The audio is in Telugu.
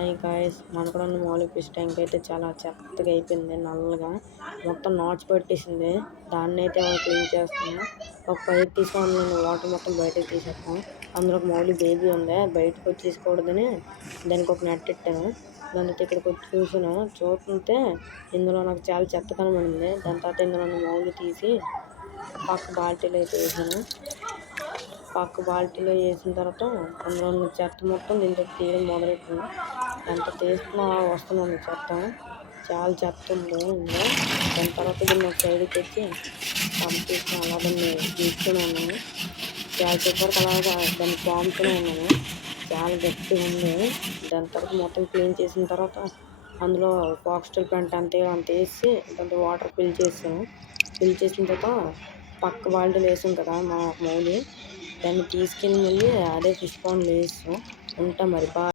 హాయ్ గాయ్స్, మనకు మౌలి ఫిష్ ట్యాంక్ అయితే చాలా చెత్తగా అయిపోయింది. నల్లగా మొత్తం నాచు పట్టేసింది. దాన్ని అయితే క్లీన్ చేస్తున్నాం. ఒక పైప్ తీసుకొని అందులో వాటర్ మొత్తం బయటకు తీసేస్తాం. అందులో ఒక మౌలి బేబీ ఉంది, బయటకు వచ్చేసుకోకూడదని దానికి ఒక నెట్ ఇట్టాను. దాని తర్వాత ఇక్కడికి వచ్చి చూస్తుంటే ఇందులో నాకు చాలా చెత్త కనబడింది. దాని తర్వాత ఇందులో మౌలి తీసి పక్క బాల్టీలో అయితే వేసాను. పక్క బాల్టీలో వేసిన తర్వాత అందులో ఉన్న చెత్త మొత్తం దీంతో తీయడం మొదలెట్టాను. ఎంత తీస్తున్నా వస్తున్నాను చెత్త, చాలా చెత్త ఉంది ఇందులో. దాని తర్వాత దీన్ని ఒక సైడ్కి తెచ్చి పంపించి అలా దాన్ని తీసుకుని ఉన్నాను. చాలా సేపటికి అలాగా దాన్ని పాముతూనే ఉన్నాను. చాలా గట్టిగా ఉంది. దాని తర్వాత మొత్తం క్లీన్ చేసిన తర్వాత అందులో ఫాక్స్టైల్ పెంట అంత వేసి దాంతో వాటర్ ఫిల్ చేసాను. ఫిల్ చేసిన తర్వాత పక్క బాల్టీలో వేసాం కదా మా మౌలి, దాన్ని తీసుకెళ్ళి మళ్ళీ అదే ఫిష్ పాండ్లో వేస్తాం. ఉంటాం మరి.